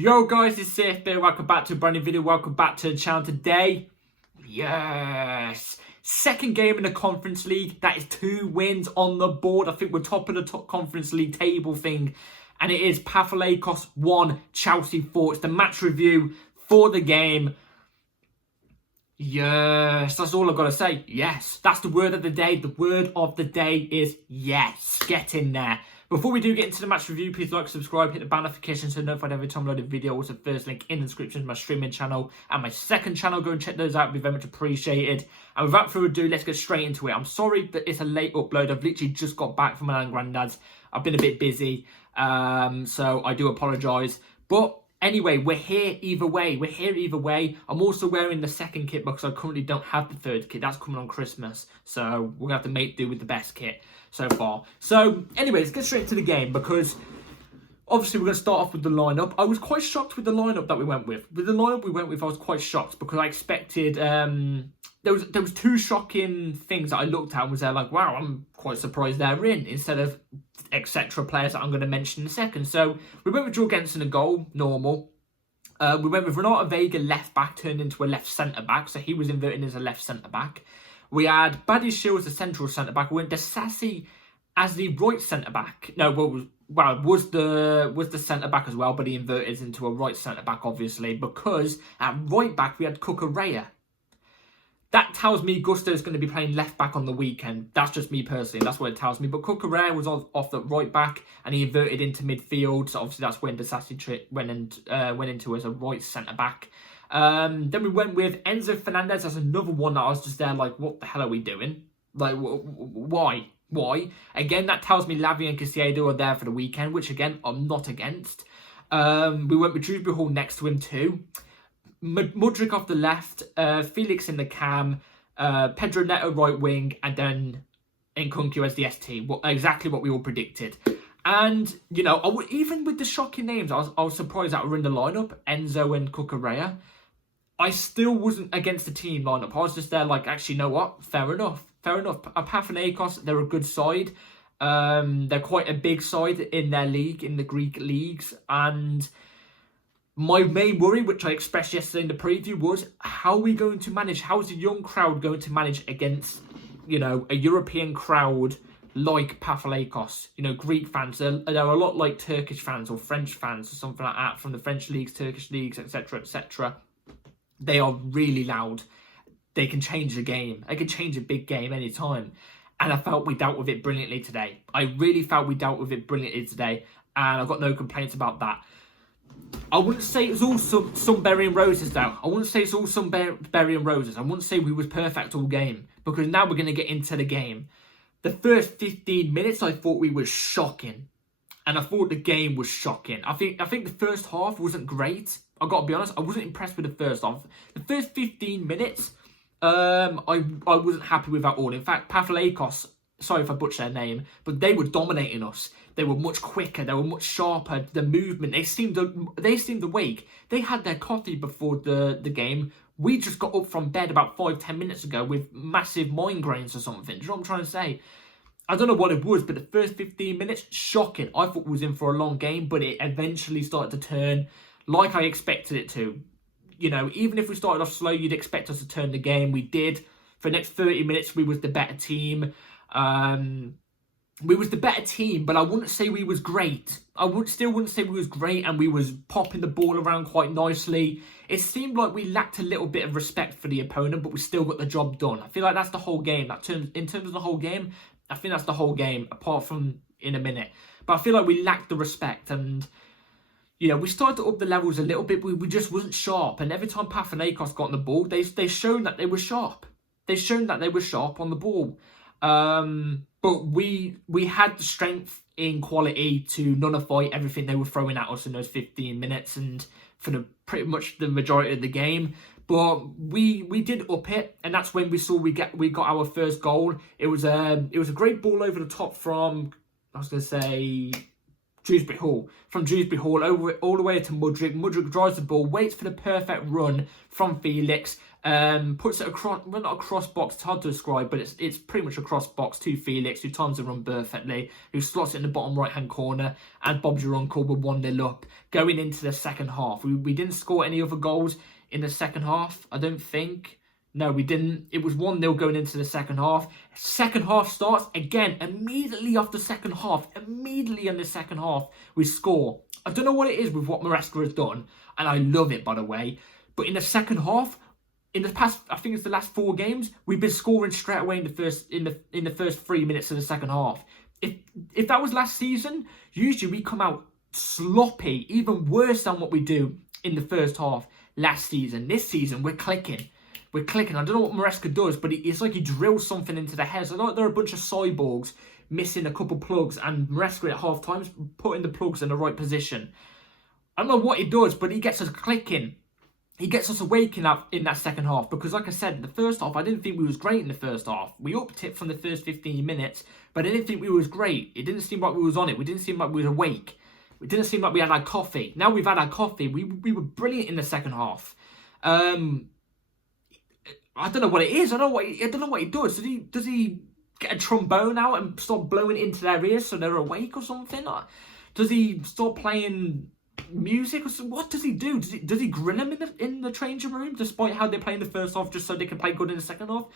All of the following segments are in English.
Yo guys, it's Safe here. Welcome back to a brand new video. Welcome back to the channel today. Yes, second game in the Conference League. That is 2 wins on the board. I think we're top of the top Conference League table thing. And it is Panathinaikos 1, Chelsea 4. It's the match review for the game. Yes, that's all I've got to say. Yes, that's the word of the day. The word of the day is yes. Get in there. Before we do get into the match review, please like, subscribe, hit the bell notification so you're notified every time I load a video. Also, first link in the description to my streaming channel and my second channel. Go and check those out. It'd be very much appreciated. And without further ado, let's get straight into it. I'm sorry that it's a late upload. I've literally just got back from my granddad's. I've been a bit busy, so I do apologise. But anyway, we're here either way. We're here either way. I'm also wearing the second kit because I currently don't have the third kit. That's coming on Christmas. So we're going to have to make do with the best kit so far. So anyway, let's get straight into the game because obviously we're going to start off with the lineup. I was quite shocked with the lineup that we went with. With the lineup we went with, I was quite shocked because I expected... There was 2 shocking things that I looked at and was there like, wow, I'm quite surprised they're in, instead of etc. players that I'm going to mention in a second. So we went with Jorgensen a goal, normal. We went with Renato Vega left back, turned into a left centre back, so he was inverted as a left centre back. We had Buddy Shields the central centre back. We went Desassi as the right centre back. No, was the centre back as well, but he inverted into a right centre back obviously because at right back we had Cucurella. That tells me Gusto is going to be playing left back on the weekend. That's just me personally. That's what it tells me. But Cucurella was off the right back and he inverted into midfield. So obviously that's when Desassi went into as a right centre back. Then we went with Enzo Fernandez as another one that I was just there like, what the hell are we doing? Like, why? Why? Again, that tells me Lavia and Caicedo are there for the weekend, which again, I'm not against. We went with Drewsbury Hall next to him too. Mudryk off the left, Felix in the cam, Pedro Neto right wing, and then Nkunku as the ST. Exactly what we all predicted. And, you know, even with the shocking names, I was surprised that were in the lineup, Enzo and Cucurella. I still wasn't against the team lineup. I was just there like, actually, you know what? Fair enough. Fair enough. Panathinaikos, they're a good side. They're quite a big side in their league, in the Greek leagues. And my main worry, which I expressed yesterday in the preview, was how are we going to manage? How's the young crowd going to manage against, you know, a European crowd like Panathinaikos? You know, Greek fans, they're a lot like Turkish fans or French fans or something like that from the French leagues, Turkish leagues, etc., etc. They are really loud. They can change a game. They can change a big game anytime. And I felt we dealt with it brilliantly today. I really felt we dealt with it brilliantly today. And I've got no complaints about that. I wouldn't say it was all some berry and roses though. I wouldn't say it's all some berry and roses. I wouldn't say we was perfect all game. Because now we're going to get into the game. The first 15 minutes I thought we were shocking. And I thought the game was shocking. I think the first half wasn't great. I've got to be honest, I wasn't impressed with the first half. The first 15 minutes, I wasn't happy with that all. In fact, Panathinaikos, sorry if I butchered their name, but they were dominating us. They were much quicker. They were much sharper. The movement, they seemed awake. They had their coffee before the game. We just got up from bed about 5-10 minutes ago with massive migraines or something. Do you know what I'm trying to say? I don't know what it was, but the first 15 minutes, shocking. I thought we was in for a long game, but it eventually started to turn like I expected it to. You know, even if we started off slow, you'd expect us to turn the game. We did. For the next 30 minutes, we was the better team. We was the better team, but I wouldn't say we was great. Still wouldn't say we was great, and we was popping the ball around quite nicely. It seemed like we lacked a little bit of respect for the opponent, but we still got the job done. I feel like that's the whole game. In terms of the whole game, I think that's the whole game, apart from in a minute. But I feel like we lacked the respect, and you know, we started to up the levels a little bit, but we just wasn't sharp. And every time Panathinaikos got on the ball, they shown that they were sharp. They shown that they were sharp on the ball. But we had the strength in quality to nullify everything they were throwing at us in those 15 minutes and for pretty much the majority of the game. But we did up it, and that's when we saw we got our first goal. It was a great ball over the top from, I was going to say, Dewsbury Hall. From Dewsbury Hall all the way to Mudryk. Mudryk drives the ball, waits for the perfect run from Felix, puts it across, well, not a cross box, it's hard to describe, but it's pretty much a cross box to Felix, who times the run perfectly, who slots it in the bottom right hand corner, and Bob's your uncle with 1-0 up going into the second half. We didn't score any other goals in the second half, I don't think. No, we didn't. It was 1-0 going into the second half. Second half starts again, immediately after second half. Immediately in the second half, we score. I don't know what it is with what Maresca has done, and I love it, by the way. But in the second half, in the past, I think it's the last 4 games, we've been scoring straight away in the first 3 minutes of the second half. If that was last season, usually we come out sloppy, even worse than what we do in the first half last season. This season, we're clicking. We're clicking. I don't know what Maresca does, but it's like he drills something into their heads. I know they're a bunch of cyborgs missing a couple plugs, and Maresca at half time's putting the plugs in the right position. I don't know what he does, but he gets us clicking. He gets us awaking up in that second half, because like I said, in the first half, I didn't think we was great in the first half. We upped it from the first 15 minutes, but I didn't think we was great. It didn't seem like we was on it. We didn't seem like we was awake. It didn't seem like we had our coffee. Now we've had our coffee. We were brilliant in the second half. I don't know what it is. I don't know what he does. Does he get a trombone out and start blowing it into their ears so they're awake or something? Or does he start playing music or something? What does he do? Does he grill them in the changing room despite how they play in the first half, just so they can play good in the second half?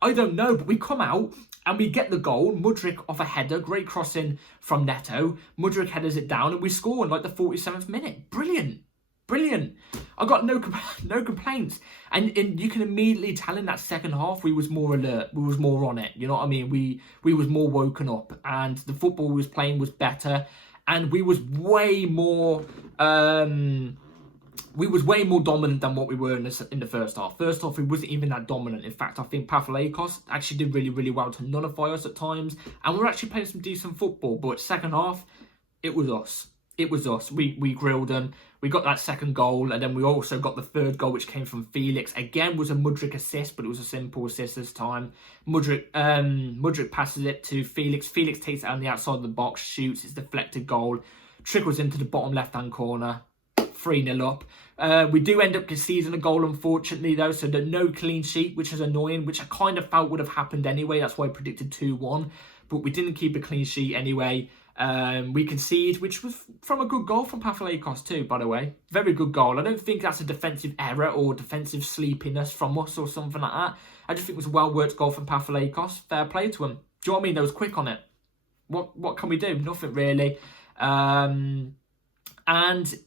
I don't know, but we come out and we get the goal. Mudryk off a header, great crossing from Neto. Mudryk headers it down and we score in like the 47th minute. Brilliant. Brilliant. I got no complaints. And you can immediately tell in that second half we was more alert. We was more on it. You know what I mean? We was more woken up, and the football we was playing was better, and we was way more dominant than what we were in the first half. First half, we wasn't even that dominant. In fact, I think Panathinaikos actually did really, really well to nullify us at times, and we were actually playing some decent football. But second half, it was us. It was us. We grilled them. We got that second goal, and then we also got the third goal, which came from Felix. Again, was a Mudryk assist, but it was a simple assist this time. Mudryk passes it to Felix. Felix takes it on the outside of the box, shoots. It's deflected goal. Trickles into the bottom left-hand corner. 3-0 up. We do end up conceding a goal, unfortunately, though, so there's no clean sheet, which is annoying, which I kind of felt would have happened anyway. That's why I predicted 2-1, but we didn't keep a clean sheet anyway. We concede, which was from a good goal from Panathinaikos too, by the way. Very good goal. I don't think that's a defensive error or defensive sleepiness from us or something like that. I just think it was a well-worked goal from Panathinaikos. Fair play to him. Do you know what I mean? They was quick on it. What can we do? Nothing really. And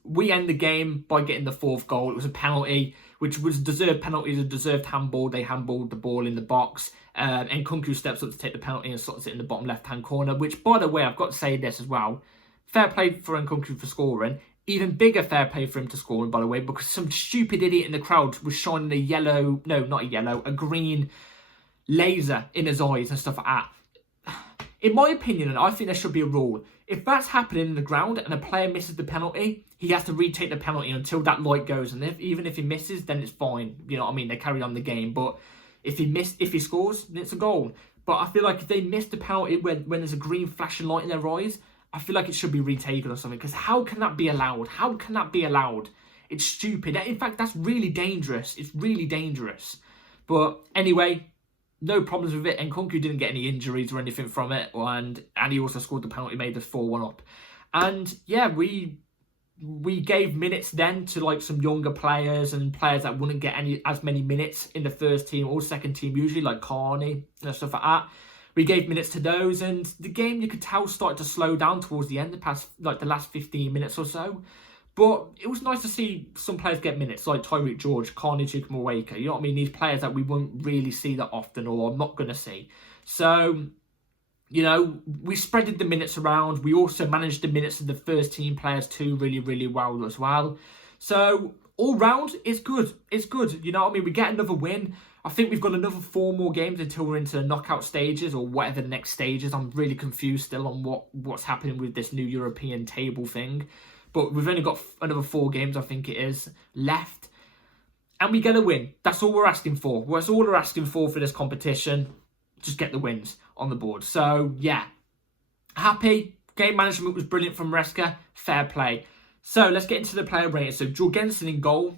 we end the game by getting the fourth goal. It was a penalty, which was a deserved penalty, a deserved handball. They handballed the ball in the box. And Nkunku steps up to take the penalty and slots it in the bottom left-hand corner, which, by the way, I've got to say this as well. Fair play for Nkunku for scoring. Even bigger fair play for him to score, by the way, because some stupid idiot in the crowd was shining a green laser in his eyes and stuff like that. In my opinion, and I think there should be a rule, if that's happening in the ground and a player misses the penalty, he has to retake the penalty until that light goes. And even if he misses, then it's fine. You know what I mean? They carry on the game. But if he scores, then it's a goal. But I feel like if they miss the penalty when there's a green flashing light in their eyes, I feel like it should be retaken or something. Because how can that be allowed? How can that be allowed? It's stupid. In fact, that's really dangerous. It's really dangerous. But anyway, no problems with it. And Nkunku didn't get any injuries or anything from it. And he also scored the penalty, made us 4-1 up. And yeah, we gave minutes then to like some younger players and players that wouldn't get as many minutes in the first team or second team usually, like Carney and stuff like that. We gave minutes to those, and the game, you could tell, started to slow down towards the end, the last 15 minutes or so. But it was nice to see some players get minutes, like Tyreek George, Carney Chukwuemeka. You know what I mean? These players that we won't really see that often, or I'm not going to see. So, you know, we spreaded the minutes around. We also managed the minutes of the first team players too really, really well as well. So, all round, it's good. It's good. You know what I mean? We get another win. I think we've got another 4 more games until we're into the knockout stages or whatever the next stage is. I'm really confused still on what's happening with this new European table thing. But we've only got another 4 games, I think it is, left. And we get a win. That's all we're asking for. That's all we're asking for this competition. Just get the wins on the board. So, yeah. Happy. Game management was brilliant from Reska. Fair play. So let's get into the player rating. So Jorgensen in goal.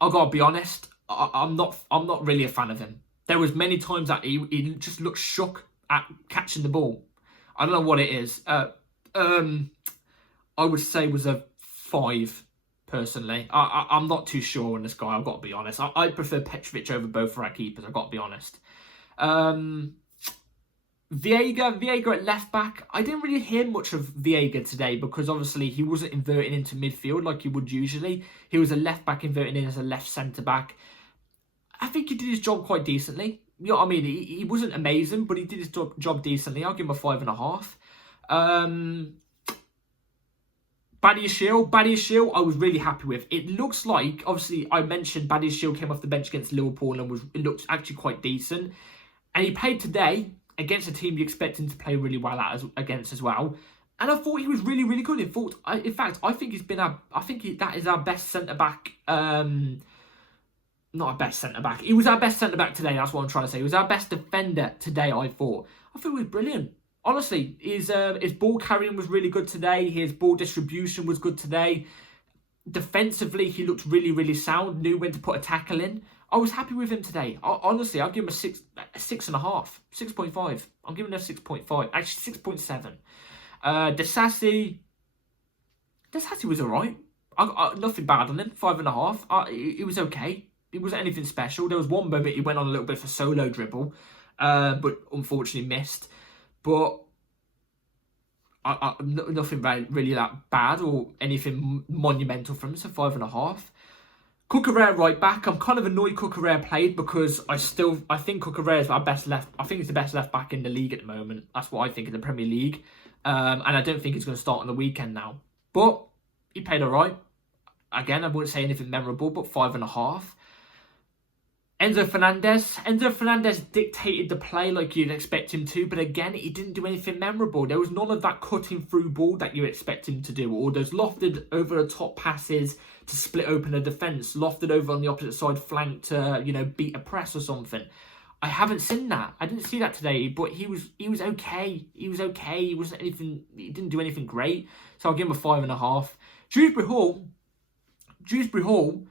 I gotta be honest, I'm not really a fan of him. There was many times that he just looked shook at catching the ball. I don't know what it is. I would say was a 5 personally. I'm not too sure on this guy. I've got to be honest. I prefer Petrovic over both of our keepers. I've got to be honest. Viega at left back. I didn't really hear much of Viega today because obviously he wasn't inverting into midfield like he would usually. He was a left back inverting in as a left centre back. I think he did his job quite decently. You know what I mean? He wasn't amazing, but he did his job decently. I'll give him a 5.5. Badiashile, I was really happy with. It looks like, obviously, I mentioned Badiashile came off the bench against Liverpool and it looked actually quite decent. And he played today against a team you expect him to play really well against as well. And I thought he was really, really good. In fact, I think that is our best centre back. Not our best centre back. He was our best centre back today. That's what I'm trying to say. He was our best defender today. I thought he was brilliant. Honestly, his ball carrying was really good today. His ball distribution was good today. Defensively, he looked really, really sound. Knew when to put a tackle in. I was happy with him today. Honestly, I'll give him a 6.5, 6.5. I'm giving him a 6.5. Actually, 6.7. Desassi was alright. Nothing bad on him. 5.5. It was okay. It wasn't anything special. There was one moment he went on a little bit of a solo dribble, but unfortunately missed. But nothing really that bad or anything monumental from him, so 5.5. Cucurella right back. I'm kind of annoyed Cucurella played because I think Cucurella is our best left. I think he's the best left back in the league at the moment. That's what I think in the Premier League. And I don't think he's going to start on the weekend now. But he played alright. Again, I wouldn't say anything memorable, but 5.5. Enzo Fernandez dictated the play like you'd expect him to, but again, he didn't do anything memorable. There was none of that cutting through ball that you expect him to do, or those lofted over the top passes to split open a defence, lofted over on the opposite side flank to, beat a press or something. I haven't seen that. I didn't see that today, but he was okay. He was okay. He didn't do anything great. So I'll give him a 5.5. Dewsbury Hall,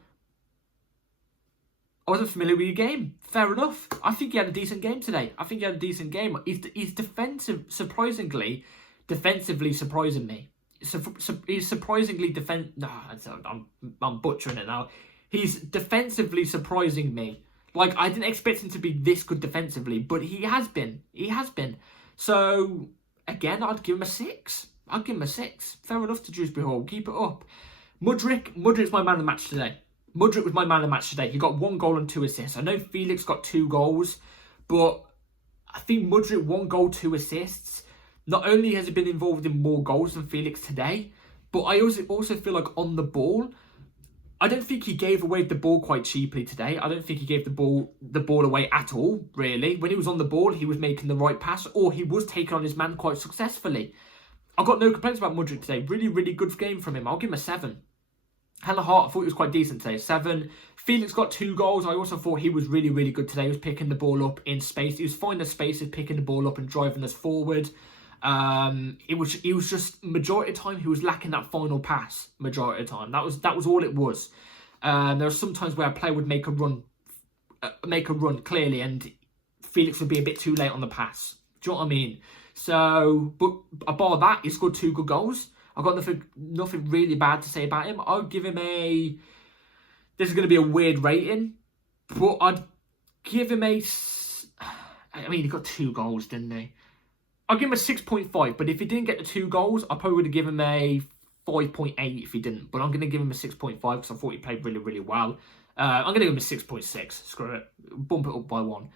I wasn't familiar with your game. Fair enough. I think he had a decent game today. He's defensively surprising me. He's surprisingly I'm butchering it now. He's defensively surprising me. Like, I didn't expect him to be this good defensively, but he has been. So, again, I'd give him a 6. Fair enough to Dewsbury Hall. Keep it up. Mudrik's my man of the match today. Mudryk was my man of the match today. He got 1 goal and 2 assists. I know Felix got 2 goals, but I think Mudryk 1 goal, 2 assists. Not only has he been involved in more goals than Felix today, but I also feel like on the ball, I don't think he gave away the ball quite cheaply today. I don't think he gave the ball away at all, really. When he was on the ball, he was making the right pass, or he was taking on his man quite successfully. I've got no complaints about Mudryk today. Really, really good game from him. I'll give him a 7. Hannah Hart, I thought he was quite decent today. 7. Felix got 2 goals. I also thought he was really, really good today. He was picking the ball up in space. He was finding spaces, picking the ball up and driving us forward. It was just majority of the time he was lacking that final pass. Majority of the time, that was all it was. There are some times where a player would make a run clearly, and Felix would be a bit too late on the pass. Do you know what I mean? So, but apart that, he scored 2 good goals. I've got nothing really bad to say about him. I'll give him a... This is going to be a weird rating, but I'd give him a... I mean, he got 2 goals, didn't he? I'll give him a 6.5, but if he didn't get the 2 goals, I probably would have given him a 5.8 if he didn't. But I'm going to give him a 6.5 because I thought he played really, really well. I'm going to give him a 6.6. Screw it. Bump it up by 1.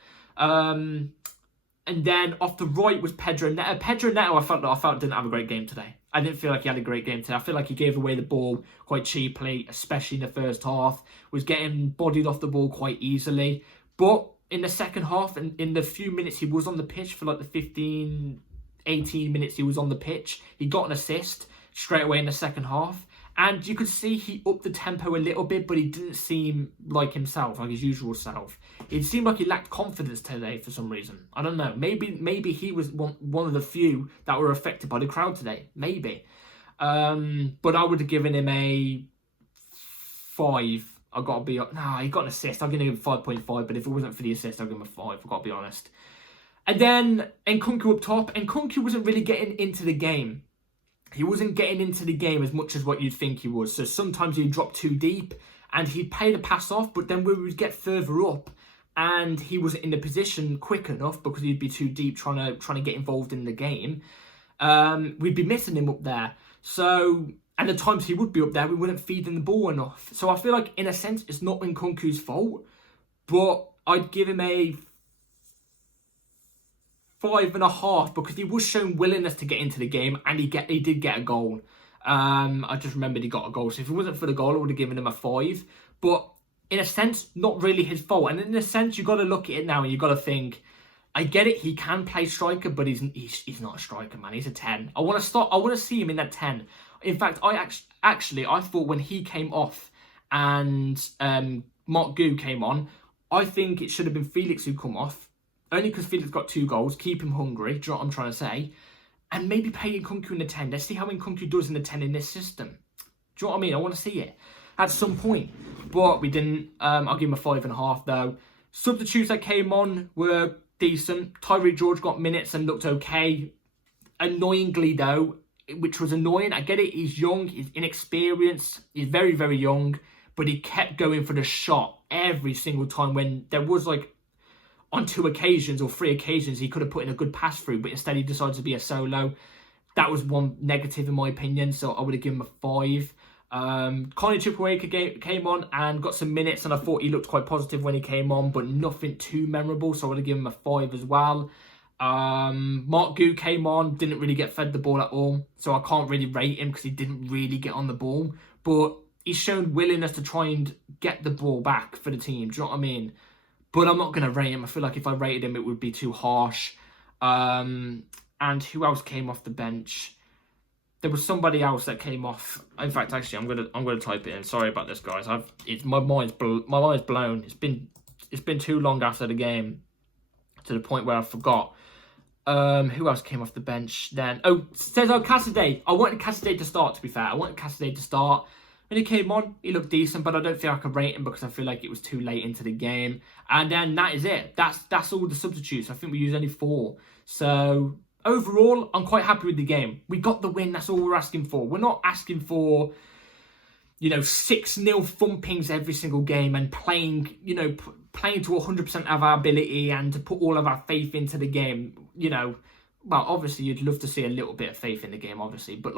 And then off the right was Pedro Neto. Pedro Neto, I felt didn't have a great game today. I didn't feel like he had a great game today. I feel like he gave away the ball quite cheaply, especially in the first half. Was getting bodied off the ball quite easily. But in the second half, and in the few minutes he was on the pitch, for like the 15, 18 minutes he was on the pitch, he got an assist straight away in the second half. And you could see he upped the tempo a little bit, but he didn't seem like himself, like his usual self. It seemed like he lacked confidence today for some reason. I don't know. Maybe he was one of the few that were affected by the crowd today. Maybe. But I would have given him a 5. I gotta be he got an assist. I'm gonna give him 5.5. But if it wasn't for the assist, I'll give him a 5. I gotta be honest. And then Nkunku up top. Nkunku wasn't really getting into the game. He wasn't getting into the game as much as what you'd think he was. So sometimes he'd drop too deep and he'd pay the pass off. But then when we would get further up and he wasn't in the position quick enough because he'd be too deep trying to get involved in the game, we'd be missing him up there. So, and the times he would be up there, we wouldn't feed him the ball enough. So I feel like, in a sense, it's not Nkunku's fault. But I'd give him a 5.5 because he was showing willingness to get into the game and he did get a goal. I just remembered he got a goal. So if it wasn't for the goal, I would have given him a 5. But in a sense, not really his fault. And in a sense, you've got to look at it now and you've got to think, I get it, he can play striker, but he's not a striker, man. He's a 10. I want to see him in that 10. In fact, I thought when he came off and Mark Gu came on, I think it should have been Felix who come off. Only because Felix got 2 goals, keep him hungry, do you know what I'm trying to say? And maybe play Nkunku in the 10. Let's see how Nkunku does in the 10 in this system. Do you know what I mean? I want to see it at some point. But we didn't. I'll give him a 5.5 though. Substitutes that came on were decent. Tyreek George got minutes and looked okay. Annoyingly though, which was annoying. I get it, he's young, he's inexperienced, he's very, very young. But he kept going for the shot every single time when there was like, on 2 occasions or 3 occasions, he could have put in a good pass through, but instead he decided to be a solo. That was one negative in my opinion, so I would have given him a 5. Connie Chukwueze came on and got some minutes, and I thought he looked quite positive when he came on, but nothing too memorable, so I would have given him a 5 as well. Mark Gu came on, didn't really get fed the ball at all, so I can't really rate him because he didn't really get on the ball, but he's shown willingness to try and get the ball back for the team, do you know what I mean? But I'm not going to rate him. I feel like if I rated him, it would be too harsh. And who else came off the bench? There was somebody else that came off. In fact, actually, I'm gonna type it in. Sorry about this, guys. My mind's blown. It's been too long after the game to the point where I forgot. Who else came off the bench then? Oh, Cesar Casadei. I wanted Casadei to start. To be fair, I wanted Casadei to start. When he came on, he looked decent, but I don't think I could rate him because I feel like it was too late into the game. And then that is it. That's all the substitutes. I think we used only 4. So overall, I'm quite happy with the game. We got the win. That's all we're asking for. We're not asking for, 6-0 thumpings every single game and playing, playing to 100% of our ability and to put all of our faith into the game. Well, obviously, you'd love to see a little bit of faith in the game, obviously. But,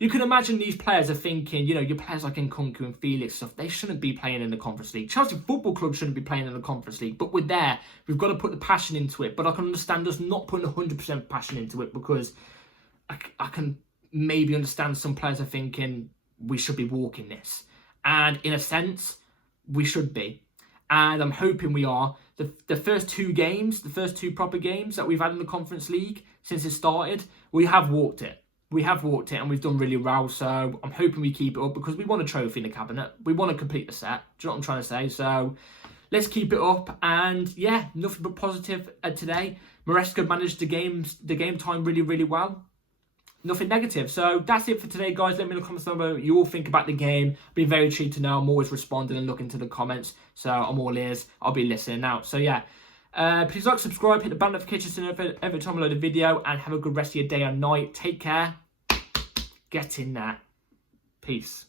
you can imagine these players are thinking, your players like Nkunku and Felix stuff, they shouldn't be playing in the Conference League. Chelsea Football Club shouldn't be playing in the Conference League. But we're there. We've got to put the passion into it. But I can understand us not putting 100% passion into it because I can maybe understand some players are thinking we should be walking this. And in a sense, we should be. And I'm hoping we are. The first 2 games, the first 2 proper games that we've had in the Conference League since it started, we have walked it. We have walked it and we've done really well. So I'm hoping we keep it up because we want a trophy in the cabinet. We want to complete the set. Do you know what I'm trying to say? So let's keep it up. And yeah, nothing but positive today. Maresca managed the game time really, really well. Nothing negative. So that's it for today, guys. Let me know in the comments down below what you all think about the game. Be very intrigued to know. I'm always responding and looking to the comments. So I'm all ears. I'll be listening out. So yeah. Please like, subscribe, hit the bell notification to know every time I load a video, and have a good rest of your day and night. Take care. Get in there. Peace.